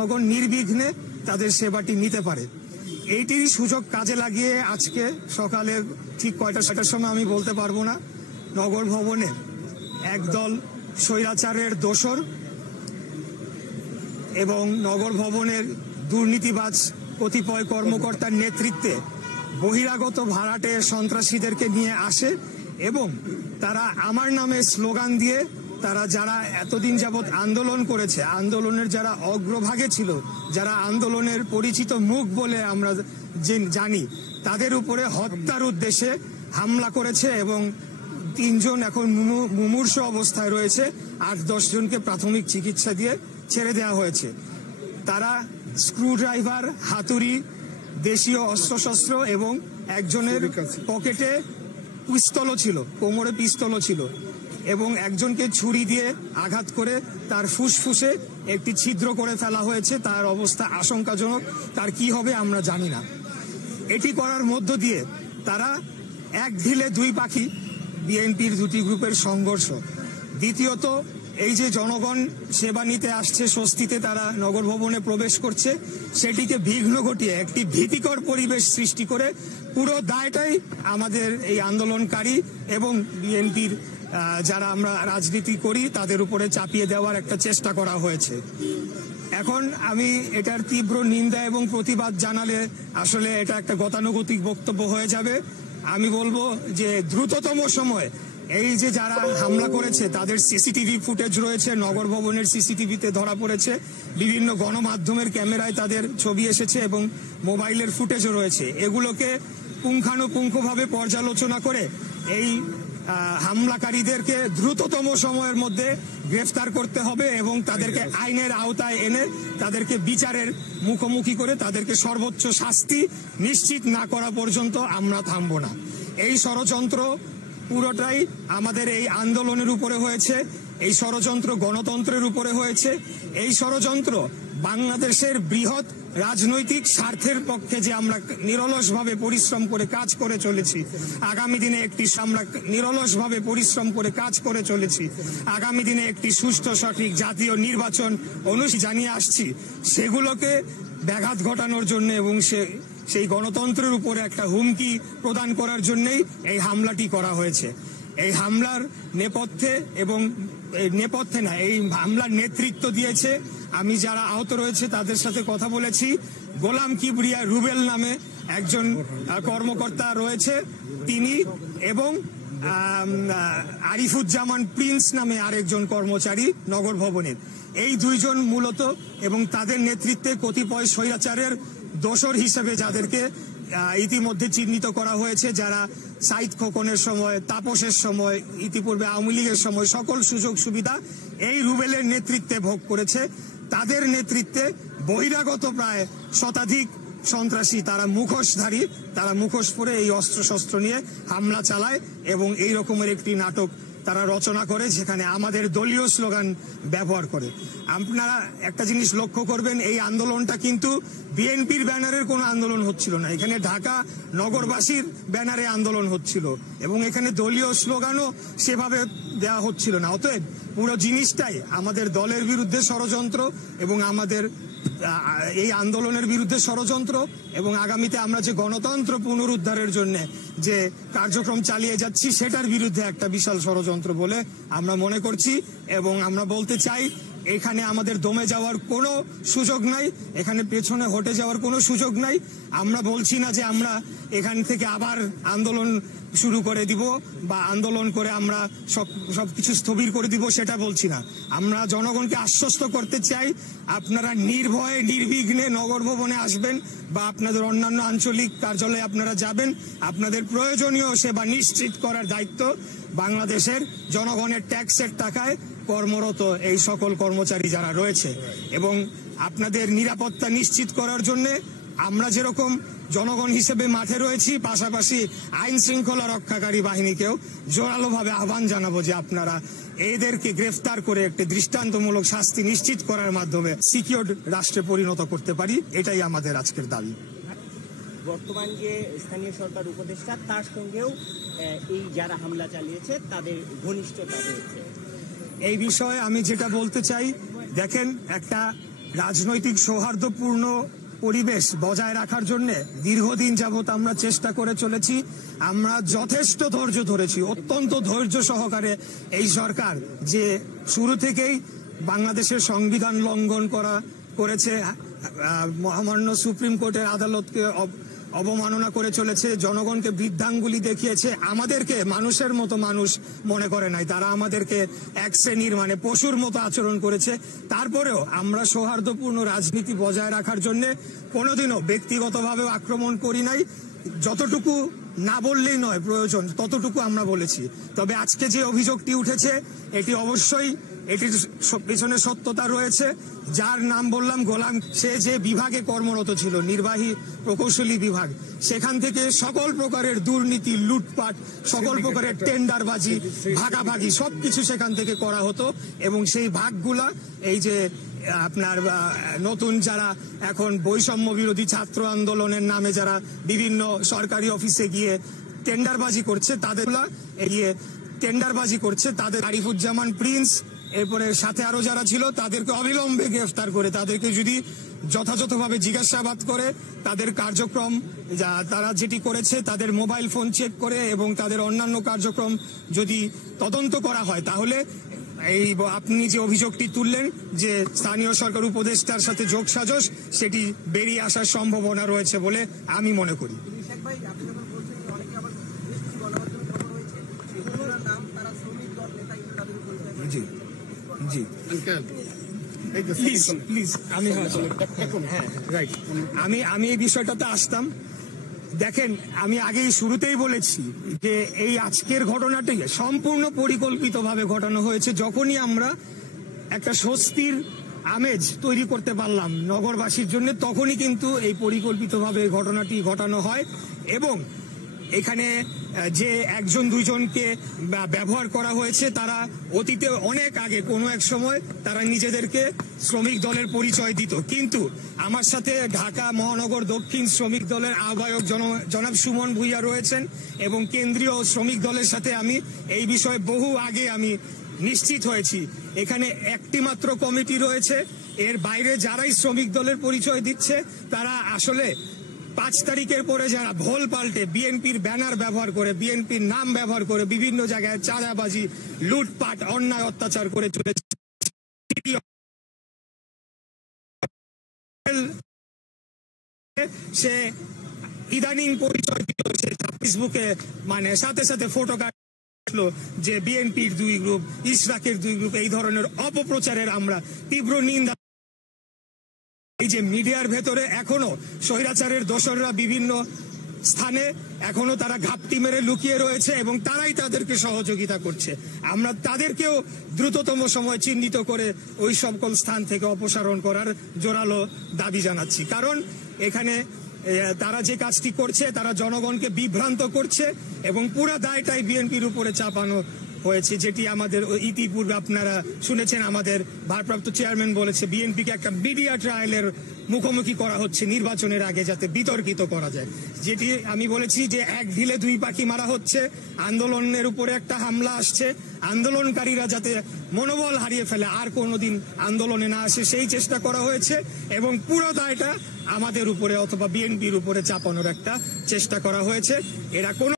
জনগণ নির্বিঘ্নে তাদের সেবাটি নিতে পারে। এইটির সুযোগ কাজে লাগিয়ে আজকে সকালে ঠিক কয়টার সময় আমি বলতে পারবো না, নগর ভবনে একদল স্বৈরাচারের দোসর এবং নগর ভবনের দুর্নীতিবাজ কতিপয় কর্মকর্তার নেতৃত্বে বহিরাগত ভাড়াটে সন্ত্রাসীদেরকে নিয়ে আসে এবং তারা আমার নামে স্লোগান দিয়ে তারা যারা এতদিন যাবৎ আন্দোলন করেছে, আন্দোলনের যারা অগ্রভাগে ছিল, যারা আন্দোলনের পরিচিত মুখ বলে আমরা জানি, তাদের উপরে হত্যার উদ্দেশ্যে হামলা করেছে এবং 3 জন এখন মুমূর্ষ অবস্থায় রয়েছে। 8-10 জনকে প্রাথমিক চিকিৎসা দিয়ে ছেড়ে দেওয়া হয়েছে। তারা স্ক্রুড্রাইভার, হাতুড়ি, দেশীয় অস্ত্রশস্ত্র এবং একজনের পকেটে পিস্তলও ছিল, কোমরে পিস্তলও ছিল এবং একজনকে ছুরি দিয়ে আঘাত করে তার ফুসফুসে একটি ছিদ্র করে ফেলা হয়েছে। তার অবস্থা আশঙ্কাজনক, তার কি হবে আমরা জানি না। এটি করার মধ্য দিয়ে তারা এক ঢিলে 2 পাখি, বিএনপির 2টি গ্রুপের সংঘর্ষ। দ্বিতীয়ত, এই যে জনগণ সেবা নিতে আসছে, স্বস্তিতে তারা নগর ভবনে প্রবেশ করছে, সেটিকে বিঘ্ন ঘটিয়ে একটি ভীতিকর পরিবেশ সৃষ্টি করে পুরো দায়টাই আমাদের এই আন্দোলনকারী এবং বিএনপির যারা আমরা রাজনীতি করি তাদের উপরে চাপিয়ে দেওয়ার একটা চেষ্টা করা হয়েছে। এখন আমি এটার তীব্র নিন্দা এবং প্রতিবাদ জানালে আসলে এটা একটা গতানুগতিক বক্তব্য হয়ে যাবে। আমি বলবো যে দ্রুততম সময়ে এই যে যারা হামলা করেছে তাদের সিসিটিভি ফুটেজ রয়েছে, নগর ভবনের সিসিটিভিতে ধরা পড়েছে, বিভিন্ন গণমাধ্যমের ক্যামেরায় তাদের ছবি এসেছে এবং মোবাইলের ফুটেজও রয়েছে। এগুলোকে পুঙ্খানুপুঙ্খভাবে পর্যালোচনা করে এই হামলাকারীদেরকে দ্রুততম সময়ের মধ্যে গ্রেফতার করতে হবে এবং তাদেরকে আইনের আওতায় এনে তাদেরকে বিচারের মুখোমুখি করে তাদেরকে সর্বোচ্চ শাস্তি নিশ্চিত না করা পর্যন্ত আমরা থামব না। এই ষড়যন্ত্র পুরোটাই আমাদের এই আন্দোলনের উপরে হয়েছে, এই ষড়যন্ত্র গণতন্ত্রের উপরে হয়েছে, এই ষড়যন্ত্র বাংলাদেশের বৃহৎ রাজনৈতিক স্বার্থের পক্ষে যে আমরা নিরলসভাবে পরিশ্রম করে কাজ করে চলেছি, আগামী দিনে আমরা নিরলসভাবে পরিশ্রম করে কাজ করে চলেছি, আগামী দিনে একটি সুষ্ঠু সঠিক জাতীয় নির্বাচন জানিয়ে আসছি, সেগুলোকে ব্যাঘাত ঘটানোর জন্য এবং সেই গণতন্ত্রের উপরে একটা হুমকি প্রদান করার জন্যই এই হামলাটি করা হয়েছে। এই হামলার নেপথ্যে এই হামলার নেতৃত্ব দিয়েছে, আমি যারা আহত রয়েছে তাদের সাথে কথা বলেছি, গোলাম কিবরিয়া রুবেল নামে একজন কর্মকর্তা রয়েছে তিনি এবং আরিফুজ্জামান প্রিন্স নামে আরেকজন কর্মচারী নগর ভবনের। এই 2 জন মূলত এবং তাদের নেতৃত্বে কতিপয় স্বৈরাচারের দোসর হিসেবে যাদেরকে ইতিমধ্যে চিহ্নিত করা হয়েছে, যারা সাইদ খোকনের সময়, তাপসের সময়, ইতিপূর্বে আওয়ামী লীগের সময় সকল সুযোগ সুবিধা এই রুবেলের নেতৃত্বে ভোগ করেছে। তাদের নেতৃত্বে বহিরাগত প্রায় শতাধিক সন্ত্রাসী, তারা মুখোশধারী, তারা মুখোশ পরে এই অস্ত্রশস্ত্র নিয়ে হামলা চালায় এবং এই রকমের একটি নাটক তারা রচনা করে যেখানে আমাদের দলীয় স্লোগান ব্যবহার করে। আপনারা একটা জিনিস লক্ষ্য করবেন, এই আন্দোলনটা কিন্তু বিএনপির ব্যানারের কোনো আন্দোলন হচ্ছিল না, এখানে ঢাকা নগরবাসীর ব্যানারে আন্দোলন হচ্ছিল এবং এখানে দলীয় স্লোগানও সেভাবে দেওয়া হচ্ছিল না। অতএব পুরো জিনিসটাই আমাদের দলের বিরুদ্ধে ষড়যন্ত্র এবং আমাদের এই আন্দোলনের বিরুদ্ধে ষড়যন্ত্র এবং আগামীতে আমরা যে গণতন্ত্র পুনরুদ্ধারের জন্য যে কার্যক্রম চালিয়ে যাচ্ছি সেটার বিরুদ্ধে একটা বিশাল ষড়যন্ত্র বলে আমরা মনে করছি এবং আমরা বলতে চাই এখানে আমাদের দমে যাওয়ার কোনো সুযোগ নাই, এখানে পেছনে হটে যাওয়ার কোনো সুযোগ নাই। আমরা বলছি না যে আমরা এখান থেকে আবার আন্দোলন শুরু করে দিব বা আন্দোলন করে আমরা সবকিছু স্থবির করে দিব, সেটা বলছি না। আমরা জনগণকে আশ্বস্ত করতে চাই, আপনারা নির্ভয়ে নির্বিঘ্নে নগর ভবনে আসবেন বা আপনাদের অন্যান্য আঞ্চলিক কার্যালয়ে আপনারা যাবেন। আপনাদের প্রয়োজনীয় সেবা নিশ্চিত করার দায়িত্ব বাংলাদেশের জনগণের ট্যাক্সের টাকায় কর্মরত এই সকল কর্মচারী যারা রয়েছে এবং আপনাদের নিরাপত্তা নিশ্চিত করার জন্য আমরা যেরকম জনগণ হিসেবে মাঠে রয়েছি, পাশাপাশি আইন শৃঙ্খলা রক্ষাকারী বাহিনীকেও জোরালোভাবে আহ্বান জানাবো যে আপনারা এদেরকে গ্রেফতার করে একটি দৃষ্টান্তমূলক শাস্তি নিশ্চিত করার মাধ্যমে সিকিউরড রাষ্ট্রে পরিণত করতে পারি, এটাই আমাদের আজকের দাবি। বর্তমান যে স্থানীয় সরকার উপদেষ্টা তার সঙ্গেও এই যারা হামলা চালিয়েছে তাদের ঘনিষ্ঠতা রয়েছে। এই বিষয়ে আমি যেটা বলতে চাই, দেখেন একটা রাজনৈতিক সৌহার্দ্যপূর্ণ পরিবেশ বজায় রাখার জন্য দীর্ঘদিন যাবত আমরা চেষ্টা করে চলেছি। আমরা যথেষ্ট ধৈর্য ধরেছি, অত্যন্ত ধৈর্য সহকারে এই সরকার যে শুরু থেকেই বাংলাদেশের সংবিধান লঙ্ঘন করেছে, মহামান্য সুপ্রিম কোর্টের আদালতকে অবমাননা করে চলেছে, জনগণকে বৃদ্ধাঙ্গুলি দেখিয়েছে, আমাদেরকে মানুষের মতো মানুষ মনে করে নাই, তারা আমাদেরকে এক শ্রেণীর মানে পশুর মতো আচরণ করেছে। তারপরেও আমরা সৌহার্দ্যপূর্ণ রাজনীতি বজায় রাখার জন্য কোনোদিনও ব্যক্তিগতভাবেও আক্রমণ করি নাই। যতটুকু না বললেই নয় প্রয়োজন ততটুকু আমরা বলেছি। তবে আজকে যে অভিযোগটি উঠেছে এটি অবশ্যই এটির পেছনে সত্যতা রয়েছে। যার নাম বললাম গোলাম, সে যে বিভাগে কর্মরত ছিল, নির্বাহী প্রকৌশলী বিভাগ, সেখান থেকে সকল প্রকারের দুর্নীতি, লুটপাট, সকল প্রকারের টেন্ডারবাজি, ভাগাভাগি সবকিছু সেখান থেকে করা হতো। এবং সেই ভাগগুলা এই যে আপনার নতুন যারা এখন বৈষম্য বিরোধী ছাত্র আন্দোলনের নামে যারা বিভিন্ন সরকারি অফিসে গিয়ে টেন্ডারবাজি করছে, তাদের আরিফুজ্জামান প্রিন্স, এরপরে সাথে আরো যারা ছিল তাদেরকে অবিলম্বে গ্রেফতার করে তাদেরকে যদি যথাযথভাবে জিজ্ঞাসাবাদ করে তাদের কার্যক্রম তারা যেটি করেছে তাদের মোবাইল ফোন চেক করে এবং তাদের অন্যান্য কার্যক্রম যদি তদন্ত করা হয়, তাহলে এই আপনি যে অভিযোগটি তুললেন যে স্থানীয় সরকার উপদেষ্টার সাথে যোগসাজশ, সেটি বেরিয়ে আসার সম্ভাবনা রয়েছে বলে আমি মনে করি। জি জি প্লিজ আমি এই বিষয়টাতে আসতাম। দেখেন, আমি আগেই শুরুতেই বলেছি যে এই আজকের ঘটনাটি সম্পূর্ণ পরিকল্পিতভাবে ঘটানো হয়েছে। যখনই আমরা একটা স্বস্তির আমেজ তৈরি করতে পারলাম নগরবাসীর জন্য, তখনই কিন্তু এই পরিকল্পিতভাবে ঘটনাটি ঘটানো হয়। এবং এখানে যে একজন দুইজনকে ব্যবহার করা হয়েছে তারা অতীতে অনেক আগে কোনো এক সময় তারা নিজেদেরকে শ্রমিক দলের পরিচয় দিত, কিন্তু আমার সাথে ঢাকা মহানগর দক্ষিণ শ্রমিক দলের আহ্বায়ক জনাব সুমন ভূঁইয়া রয়েছেন এবং কেন্দ্রীয় শ্রমিক দলের সাথে আমি এই বিষয়ে বহু আগে আমি নিশ্চিত হয়েছি। এখানে একটি মাত্র কমিটি রয়েছে, এর বাইরে যারাই শ্রমিক দলের পরিচয় দিচ্ছে তারা আসলে 5 তারিখের পরে যারা ভোল পাল্টে বিএনপির ব্যানার ব্যবহার করে, বিএনপির নাম ব্যবহার করে বিভিন্ন জায়গায় চাঁদাবাজি, লুটপাট, অন্যায় অত্যাচার করে চলেছে, সে ইদানিং পরিচয় দিল, সে ফেসবুকে মানে সাথে সাথে ফটো কাটলো যে বিএনপির 2 গ্রুপ, ইশরাকের 2 গ্রুপ, এই ধরনের অপপ্রচারের আমরা তীব্র নিন্দা। এই যে মিডিয়ার ভেতরে এখনো স্বৈরাচারের দোসররা বিভিন্ন স্থানে এখনো তারা ঘাপটি মেরে লুকিয়ে রয়েছে এবং তারাই তাদেরকে সহযোগিতা করছে। আমরা তাদেরকেও দ্রুততম সময় চিহ্নিত করে ওই সকল স্থান থেকে অপসারণ করার জোরালো দাবি জানাচ্ছি। কারণ এখানে তারা যে কাজটি করছে তারা জনগণকে বিভ্রান্ত করছে এবং পুরো দায়টাই বিএনপির উপরে চাপানো হয়েছে, যেটি আমাদের ইতিপূর্বে আপনারা শুনেছেন আমাদের ভারপ্রাপ্ত চেয়ারম্যান বলেছে বিএনপিকে একটা মিডিয়া ট্রায়ালের মুখোমুখি করা হচ্ছে নির্বাচনের আগে যাতে বিতর্কিত করা যায়। যেটি আমি বলেছি যে এক ঢিলে 2 পাখি মারা হচ্ছে, আন্দোলনের উপরে একটা হামলা আসছে, আন্দোলনকারীরা যাতে মনোবল হারিয়ে ফেলে আর কোনোদিন আন্দোলনে না আসে সেই চেষ্টা করা হয়েছে এবং পুরো দায়টা আমাদের উপরে অথবা বিএনপির উপরে চাপানোর একটা চেষ্টা করা হয়েছে। এরা কোনো